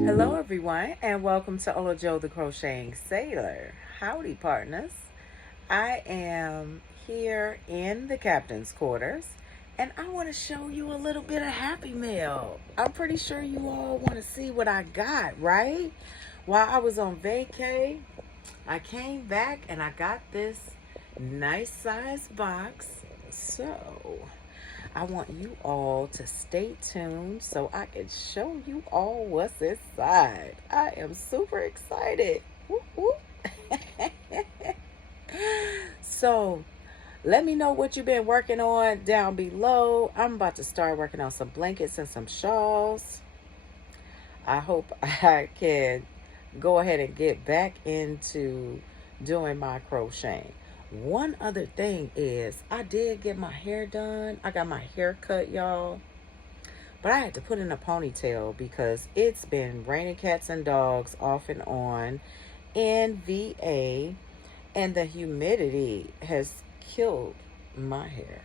Hello everyone, and welcome to Ola Joe the Crocheting Sailor. Howdy partners. I am here in the captain's quarters, and I want to show you a little bit of Happy Mail. I'm pretty sure you all want to see what I got, right? While I was on vacay, I came back and I got this nice size box. So I want you all to stay tuned so I can show you all what's inside. I am super excited. Whoop, whoop. So let me know what you've been working on down below. I'm about to start working on some blankets and some shawls. I hope I can go ahead and get back into doing my crocheting. One other thing is I did get my hair done. I got my hair cut, y'all. But I had to put in a ponytail because it's been raining cats and dogs off and on in VA. And the humidity has killed my hair.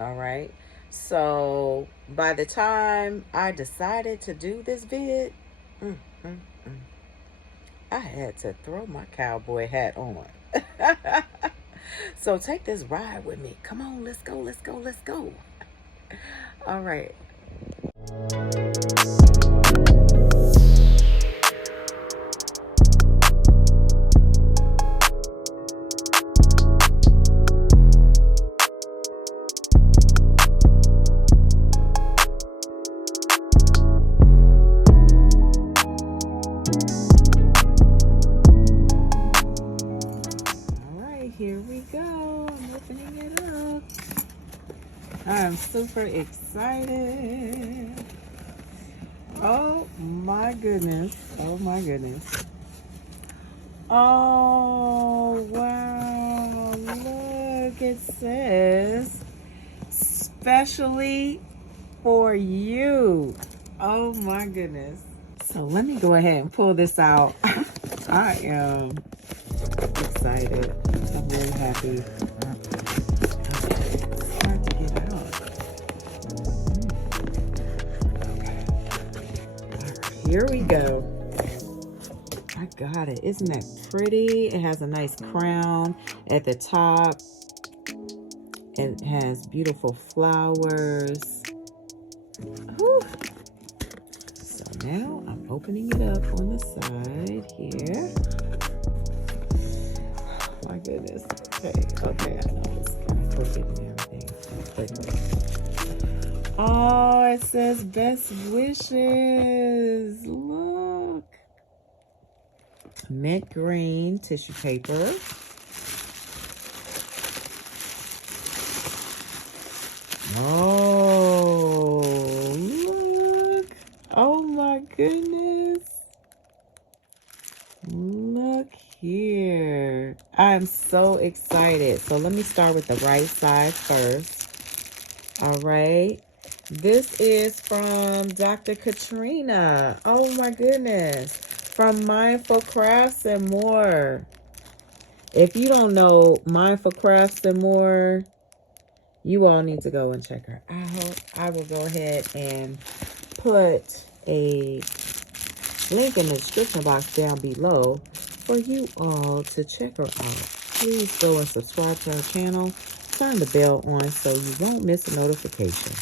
All right. So by the time I decided to do this vid, I had to throw my cowboy hat on. So take this ride with me. Come on, let's go, let's go, let's go. All right. Here we go. I'm opening it up. I'm super excited. Oh my goodness. Oh my goodness. Oh wow. Look, it says specially for you. Oh my goodness. So let me go ahead and pull this out. I am excited. I'm really happy. It's hard to get out. Okay. All right, here we go. I got it. Isn't that pretty? It has a nice crown at the top. It has beautiful flowers. Whew. So now I'm opening it up on the side here. My goodness. Okay, I know it's kind of crooked and everything. Oh, it says best wishes. Look. Mint green tissue paper. Oh, look. Oh my goodness. Look here. I'm so excited. So let me start with the right side first. All right. This is from Dr. Katrina. Oh my goodness. From Mindful Crafts and More. If you don't know Mindful Crafts and More, you all need to go and check her out. I will go ahead and put a link in the description box down below for you all to check her out. Please go and subscribe to her channel. Turn the bell on so you won't miss a notification.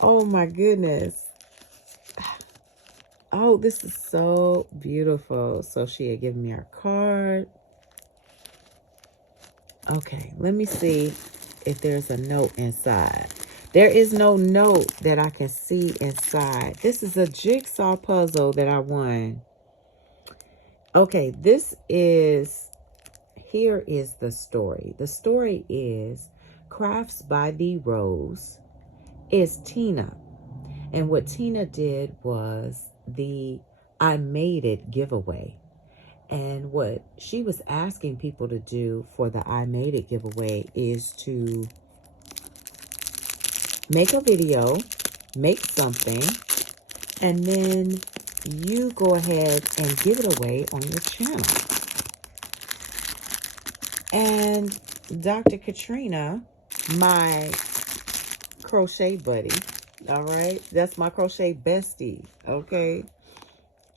Oh my goodness. Oh, this is so beautiful. So she had given me her card. Okay, let me see if there's a note inside. There is no note that I can see inside. This is a jigsaw puzzle that I won. Okay, here is the story. The story is Crafts by the Rose is Tina. And what Tina did was the I Made It giveaway. And what she was asking people to do for the I Made It giveaway is to make a video, make something, and then you go ahead and give it away on your channel. And Dr. Katrina, my crochet buddy, all right? That's my crochet bestie, okay?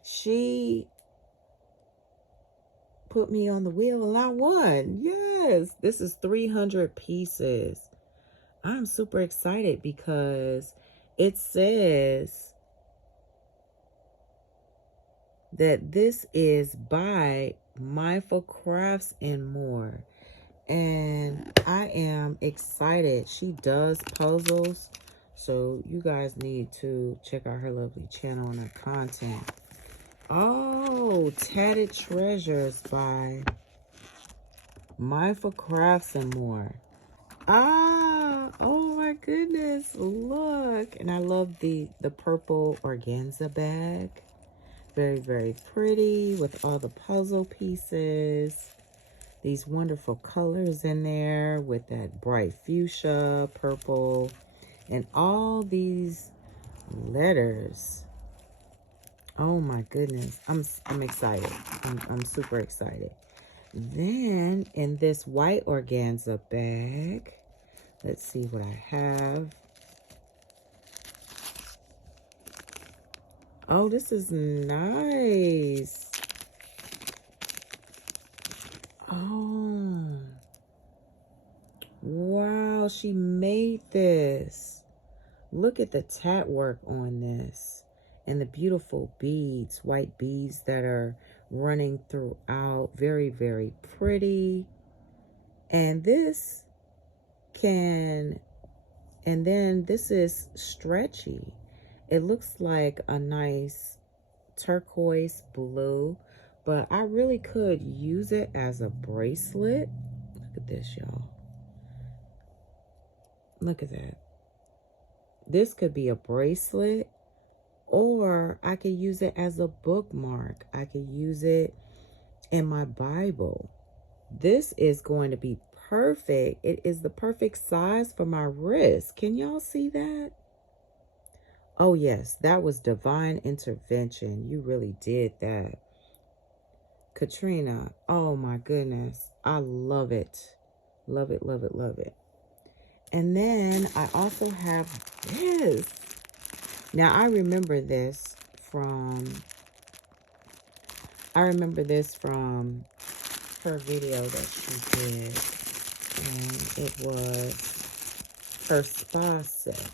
She put me on the wheel and I won. Yes, this is 300 pieces. I'm super excited because it says that this is by Mindful Crafts and More. And I am excited. She does puzzles. So you guys need to check out her lovely channel and her content. Oh, Tatted Treasures by Mindful Crafts and More. Ah, oh my goodness, look. And I love the purple organza bag. Very, very pretty with all the puzzle pieces. These wonderful colors in there with that bright fuchsia, purple, and all these letters. Oh my goodness, I'm excited. I'm super excited. Then in this white organza bag, let's see what I have. Oh, this is nice. Oh, wow, she made this. Look at the tat work on this and the beautiful beads, white beads that are running throughout. Very, very pretty. And this can, and then this is stretchy. It looks like a nice turquoise blue, but I really could use it as a bracelet. Look at this, y'all. Look at that. This could be a bracelet, or I could use it as a bookmark. I could use it in my Bible. This is going to be perfect. It is the perfect size for my wrist. Can y'all see that? Oh yes, that was divine intervention. You really did that. Katrina, oh my goodness. I love it. Love it, love it, love it. And then I also have this. Now I remember this from her video that she did. And it was her spa set.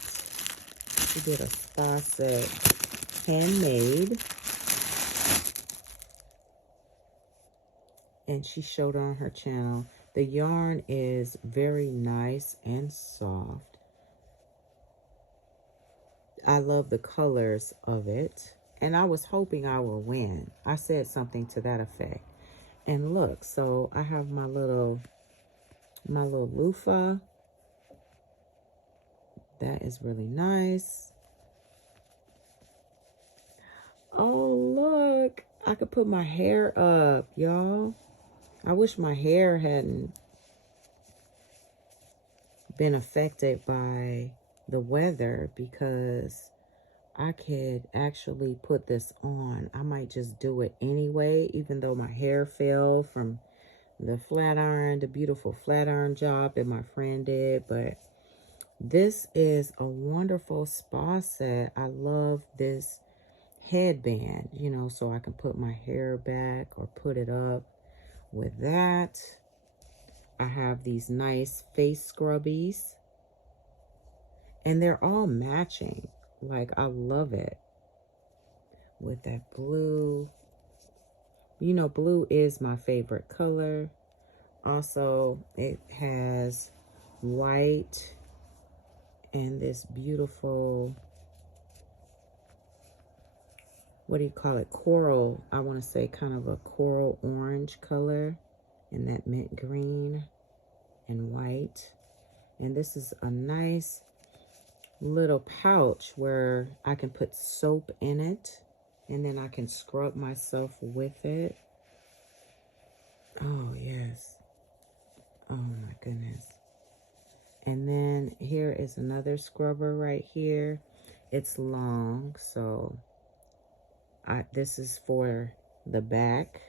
She did a spa set, handmade. And she showed on her channel. The yarn is very nice and soft. I love the colors of it. And I was hoping I would win. I said something to that effect. And look, so I have my little loofah. That is really nice. Oh, look. I could put my hair up, y'all. I wish my hair hadn't been affected by the weather, because I could actually put this on. I might just do it anyway, even though my hair fell from the flat iron, the beautiful flat iron job that my friend did. But this is a wonderful spa set. I love this headband, you know, so I can put my hair back or put it up with that. I have these nice face scrubbies, and they're all matching. Like, I love it. With that blue. You know, blue is my favorite color. Also, it has white and this beautiful, what do you call it? Coral. I want to say kind of a coral orange color. And that mint green and white. And this is a nice little pouch where I can put soap in it, and then I can scrub myself with it. Oh yes. Oh my goodness. And then here is another scrubber right here. It's long, so this is for the back.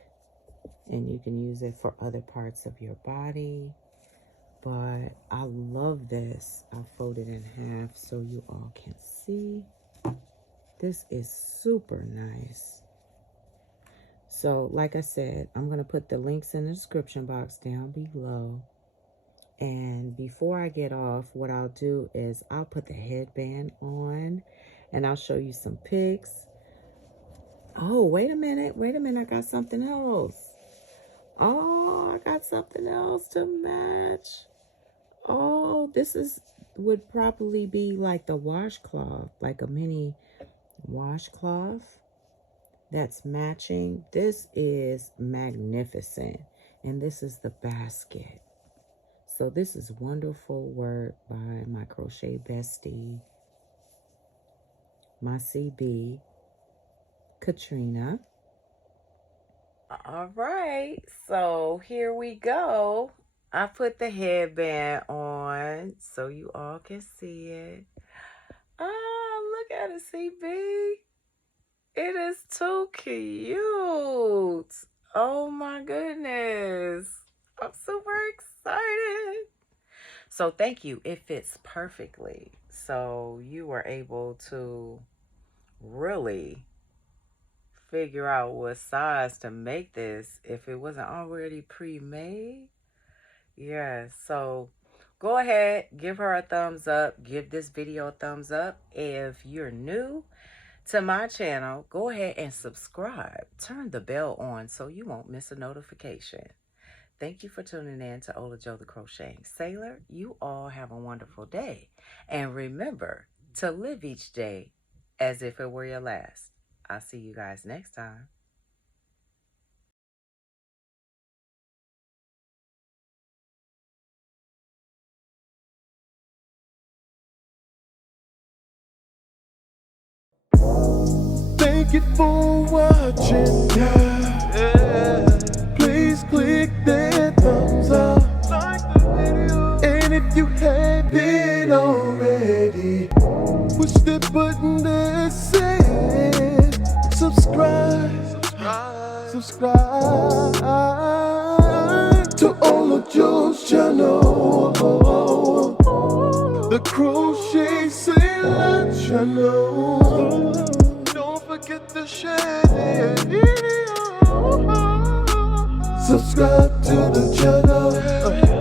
and you can use it for other parts of your body. But I love this. I folded in half so you all can see. This is super nice. So like I said, I'm going to put the links in the description box down below. And before I get off, what I'll do is I'll put the headband on and I'll show you some pics. Oh, wait a minute. I got something else. Oh, I got something else to match. Oh, this would probably be like the washcloth, like a mini washcloth that's matching. This is magnificent. And this is the basket. So this is wonderful work by my crochet bestie, my CB, Katrina. All right, so here we go. I put the headband on so you all can see it. Oh, look at it, CB. It is too cute. Oh my goodness. I'm super excited. So thank you. It fits perfectly. So you were able to really figure out what size to make this if it wasn't already pre-made. Yeah, so go ahead, give her a thumbs up, give this video a thumbs up. If you're new to my channel, go ahead and subscribe. Turn the bell on so you won't miss a notification. Thank you for tuning in to Ola Joe the Crocheting Sailor. You all have a wonderful day. And remember to live each day as if it were your last. I'll see you guys next time. Thank you for watching, yeah. Please click that thumbs up, like the video. And if you haven't already, push that button that says subscribe to all of Joe's channel, the Crochet Sailor channel. Don't forget to share the video. Subscribe to the channel.